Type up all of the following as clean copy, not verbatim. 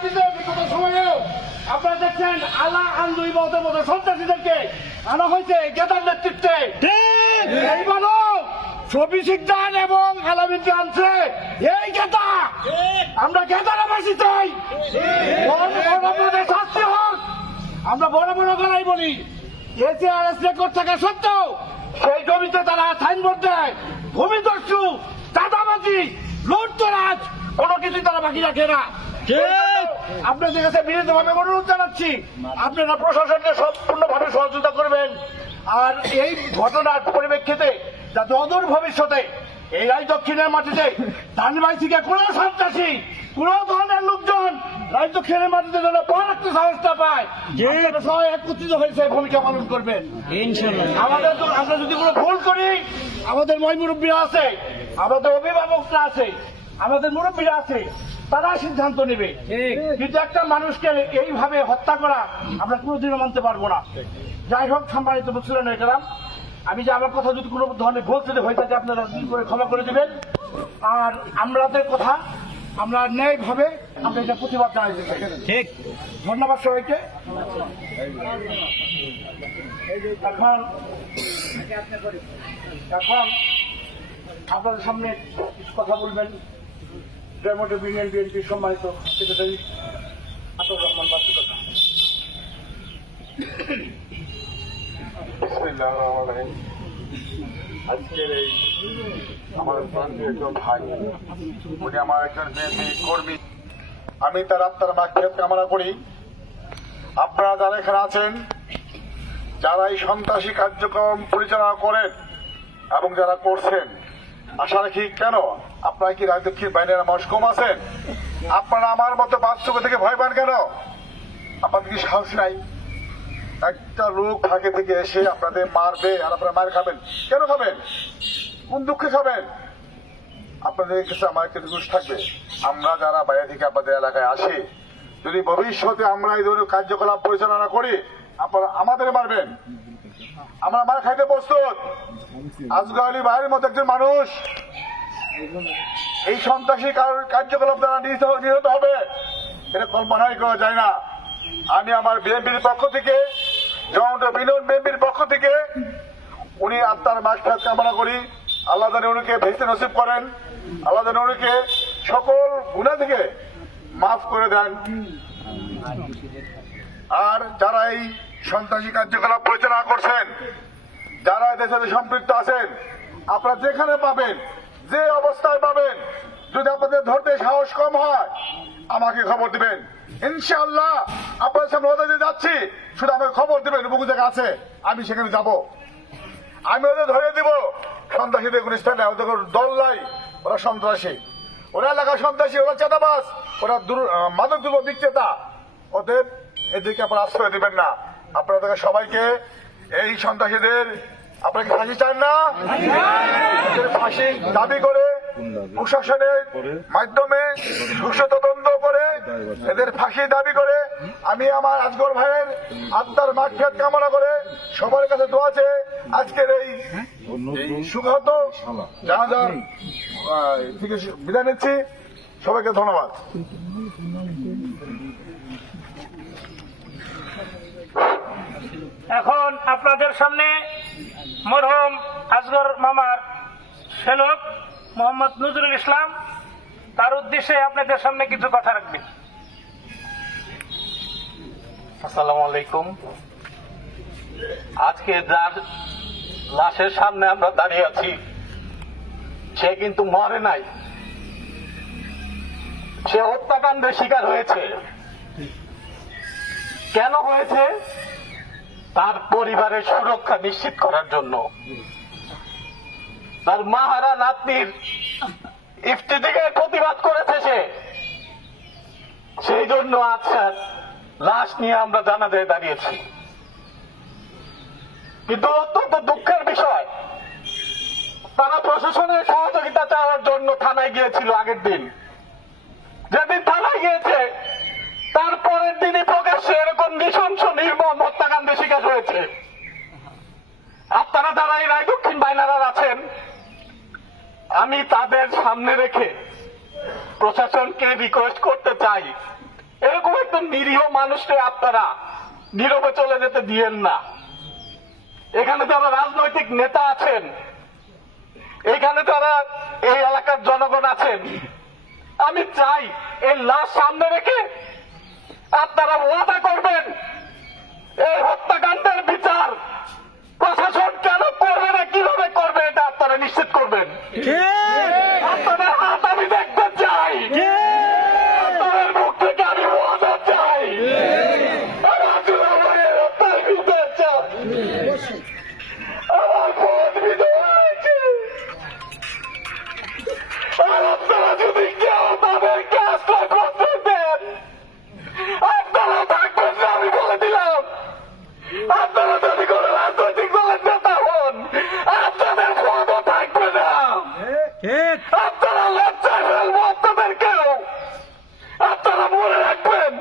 মাটিতে বিগত সময়েও আপনারা দেখছেন আলা আন্দোলন মতো সন্ত্রাসীদেরকে আনা হয়েছে গেদার নেতৃত্বে। এইবারও ছবি সিকদার এবং আলামিনকে আনছে এই গেদা। আমরা গেদারা বাসি চাই, শাস্তি হোক। আমরা বড় বড় গলায় বলি, এসিআরএস রেকর্ড থাকা সত্ত্বেও সেই জমিতে তারা সাইনবোর্ড দেয় ভূমিদস্যু, চাঁদাবাজি, লুটতরাজ, কোনো কিছুই তারা বাকি রাখে না। আপনাদের কাছে বিনীতভাবে অনুরোধ জানাচ্ছি, আপনারা প্রশাসনকে সম্পূর্ণভাবে সহযোগিতা করবেন। আর এই ঘটনার পরিপ্রেক্ষিতে যাতে অদূর ভবিষ্যতে এই রায় দক্ষিণের মাটিতে ধানবাই থেকে কোনো সন্ত্রাসী, কোনো ধরনের লোকজন রায় দক্ষিণের মাটিতে যেন পা রাখতে সাহস না পায়, সবাই একত্রিত হয়েছে ভূমিকা পালন করবেন। আমাদের আমরা যদি কোনো ভুল করি, আমাদের ময় মুরব্বীরা আছে, আমাদের অভিভাবকরা আছে, আমাদের মুরব্বীরা আছে, তারা সিদ্ধান্ত নেবে। কিন্তু একটা মানুষকে এইভাবে হত্যা করা আমরা কোনোদিনও মানতে পারবো না। যাই হোক, সম্মানিত বুঝছিলেন এটারাম, আমি যে আমার কথা যদি কোনো ধরনের বলতে হয়ে থাকে আপনারা ক্ষমা করে দেবেন। আর আমাদের কথা আমরা ন্যায়ভাবে আমরা এটা প্রতিবাদ জানাইতে চাই। ঠিক, ধন্যবাদ সবাইকে। এখন আপনাদের সামনে কিছু কথা বলবেন ডেমোটো ইউনিয়ন বিএনপির সম্মানিত সেক্রেটারি আতর রহমান বাচ্চু কথা। আজকের এই আমার একজন ভাই, উনি আমার একজন বিএনপি কর্মী, আমি তার আত্মার মাগফিরাত কামনা করি। আপনারা যারা এখানে আছেন, যারা এই সন্ত্রাসী কার্যক্রম পরিচালনা করেন এবং যারা করছেন, আশা রাখি কেন আপনারা কি রাজদক্ষিণ বাহিনীর মানুষ কম আছেন? আপনারা আমার মতো বাচ্চা থেকে ভয় পান কেন? আপনাদের কি সাহস নাই? একটা লোক ফাঁকে থেকে এসে আপনাদের মারবে আর আপনারা মার খাবেন কেন? খাবেন কোন দুঃখে খাবেন? আপনাদের কাছে আমার একটা রিকোয়েস্ট থাকবে, আমরা যারা বাইরে থেকে আপনাদের এলাকায় আসি, যদি ভবিষ্যতে আমরা এই ধরনের কার্যকলাপ পরিচালনা করি, আপনারা আমাদের মারবেন, আমরা মার খাইতে প্রস্তুত। আজগর আলী ভাইয়ের মতো একজন মানুষ এই সন্ত্রাসী কার্যকলাপ দ্বারা নিহত হবে, এটা কল্পনাই করা যায় না। আমি আমার বিএনপির পক্ষ থেকে, বিএনপির পক্ষ থেকে উনি আত্মার মাগফিরাত কামনা করি। আল্লাহ যেন উনিকে ভেস্তে নসিব করেন, আল্লাহ যেন উনিকে সকল গুনাহ থেকে মাফ করে দেন। আর যারা এই সন্ত্রাসী কার্যকলাপ পরিচালনা করছেন, যারা এদের সাথে সম্পৃক্ত আছেন, আপনারা যেখানে পাবেন, যে অবস্থায় পাবেন, যদি আপনাদের ধরতে সাহস কম হয় আমাকে খবর দিবেন। ইনশাআল্লাহ আপনাদের সামনে ওদের যাচ্ছি, শুধু আমাকে খবর দিবেন বহু জায়গা আছে, আমি সেখানে যাব, আমি ওদের ধরে দিব। সন্ত্রাসীদের কোন স্থানে ওদের দল নাই, ওরা সন্ত্রাসী, ওরা এলাকার সন্ত্রাসী, ওরা চাঁদাবাজ, ওরা মাদক দ্রব্য বিক্রেতা, ওদের এদেরকে আপনারা আশ্রয় দিবেন না। আপনারা সবাইকে এই সন্ত্রাসীদের আপনারা কি ফাঁসি চান না? ফাঁসি দাবি করে প্রশাসনের মাধ্যমে সুষ্ঠু তদন্ত করে এদের ফাঁসি দাবি করে আমি আমার আজগর ভাইয়ের আত্মার মাগফিরাত কামনা করে সবার কাছে দোয়া চেয়ে আজকের এই সুখত জানাজা থেকে বিদায় নিচ্ছি। সবাইকে ধন্যবাদ। এখন আপনাদের সামনে মরহুম আজগর মামার শ্যালক মোহাম্মদ নজরুল ইসলাম, তার উদ্দেশ্যে আপনাদের সামনে কিছু কথা রাখবেন। আসসালামু আলাইকুম। আজকে যার লাশের সামনে আমরা দাঁড়িয়ে আছি, সে কিন্তু মরে নাই, সে হত্যাকাণ্ডের শিকার হয়েছে। কেন হয়েছে? তার পরিবারের সুরক্ষা নিশ্চিত করার জন্য, তার মাহারা নাতনির ইফতিজিকের প্রতিবাদ করেছে সে, সেই জন্য আজকে লাশ নিয়ে আমরা জানাজায় দাঁড়িয়েছি। কিন্তু অত্যন্ত দুঃখের বিষয়, তারা প্রশাসনের সহযোগিতা চাওয়ার জন্য থানায় গিয়েছিল আগের দিন। যেদিন থানায় গিয়েছে তারপরের দিনই প্রকাশ্যে এরকম নৃশংস নির্মম হত্যাকাণ্ডের শিকার হয়েছে। আপনারা যারা এই রায় দক্ষিণ বাইনারা আছেন, আমি তাদের সামনে রেখে প্রশাসনকে রিকোয়েস্ট করতে চাই, এরকম একটা নিরীহ মানুষকে আপনারা নীরবে চলে যেতে দিয়েন না। এখানে যারা রাজনৈতিক নেতা আছেন, এখানে যারা এই এলাকার জনগণ আছেন, আমি চাই এই লাশ সামনে রেখে আপনারা ওয়াদা করবেন এই হত্যাকাণ্ডের বিচার প্রশাসন কেন করবে না, কিভাবে করবে, এটা আপনারা নিশ্চিত করবেন। আপনাদের হাত আমি দেখতে চাই, আপনাদের মুখ থেকে আমি ওয়াদা চাই। আমার দুলাভাইয়ের হত্যার বিচার চাই। আমার বোন বিধবা হয়েছে, আর আপনারা যদি কেউ তাদেরকে আশ্রয়পত্র দেন, আপনারা থাকবেন না, আমি বলে দিলাম। আপনারা যদি কোন রাজনৈতিক দলের নেতা হন, আপনাদের পদও থাকবে না। আপনারা লজ্জায় ফেলবো আপনাদেরকেও। আপনারা মনে রাখবেন,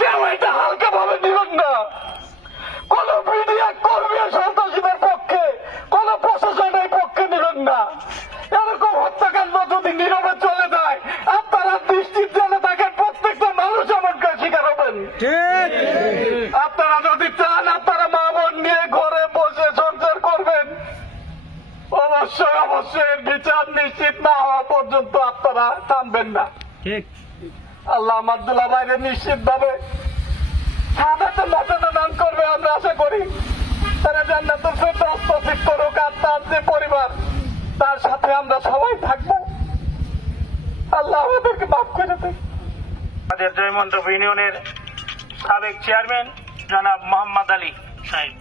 কেউ এটা হালকা ভাবে দিবেন না। কোন মিডিয়া কর্মী সন্ত্রাসীদের পক্ষে, কোন প্রশাসনের পক্ষে নেবেন না। এরকম হত্যাকাণ্ড যদি নীরবে চলে যায়, আপনারা নিশ্চিত জেনে থাকেন প্রত্যেকটা মানুষ এমনকার শিকার হবেন। আপনারা যদি চান আপনারা মা বোন নিয়ে ঘরে বসে সংসার করবেন, অবশ্যই অবশ্যই এর বিচার নিশ্চিত না হওয়া পর্যন্ত আপনারা থামবেন না। আল্লাহ আমার দুলাভাইকে নিশ্চিত ভাবে শাহাদাতের মর্যাদা দান করবে, আমরা আশা করি। তারা জান্নাতুল ফেরদাউস নসিব করুক, আর তার যে পরিবার, তার সাথে আমরা সবাই থাকবো। আল্লাহ আমাদেরকে মাফ করে দেয়। আমাদের জয়মন্টপ ইউনিয়নের সাবেক চেয়ারম্যান জনাব মোহাম্মদ আলী সাহেব।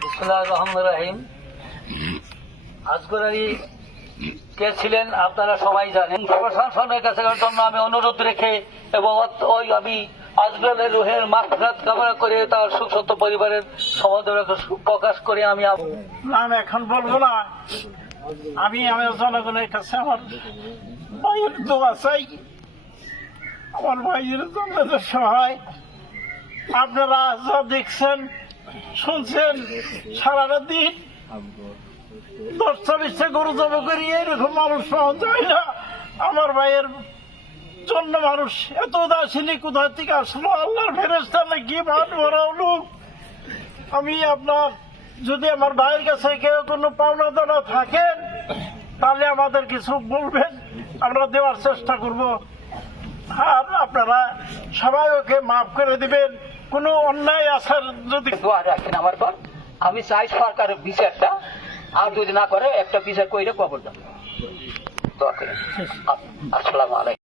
বিসমিল্লাহির রহমানির রহিম। আজগর আলী কে ছিলেন আপনারা সবাই জানেন। প্রশাসনের কাছে জন্য আমি অনুরোধ রেখে এবং ওই আমি আজগরের রুহের মাগফিরাত কামনা করে তার সুখসত্য পরিবারের সমবেদনা প্রকাশ করে আমি নাম এখন বলবো না। আমি আমার জনগণের কাছে আমার ভাইয়ের দোয়া চাই। আমার ভাইয়ের জন্য যে সহায় আপনারা যা দেখছেন শুনছেন, সারাটা দিন 10-40টা গরু জব করি, এরকম মানুষ পাওয়া যায় না। আমার ভাইয়ের জন্য মানুষ এত উদাসীনী কোথা থেকে আসলো, আল্লাহর ফেরেশতা নাকি ভাট ভরা লোক। আমি আপনার যদি আমার ভাইয়ের কাছে কেউ কোনো পাওনা দানা থাকেন, তাহলে আমাদের কিছু বলবেন, আমরা দেওয়ার চেষ্টা করব। আর আপনারা সবাই ওকে মাফ করে দিবেন। কোনো অন্যায় আসার যদি দোয়া রাখেন আমার পর। আমি চাই সরকারের বিচারটা, আর যদি না করে একটা বিচার কইরে কবর দাও। দোয়া করেন। আসসালামু আলাইকুম।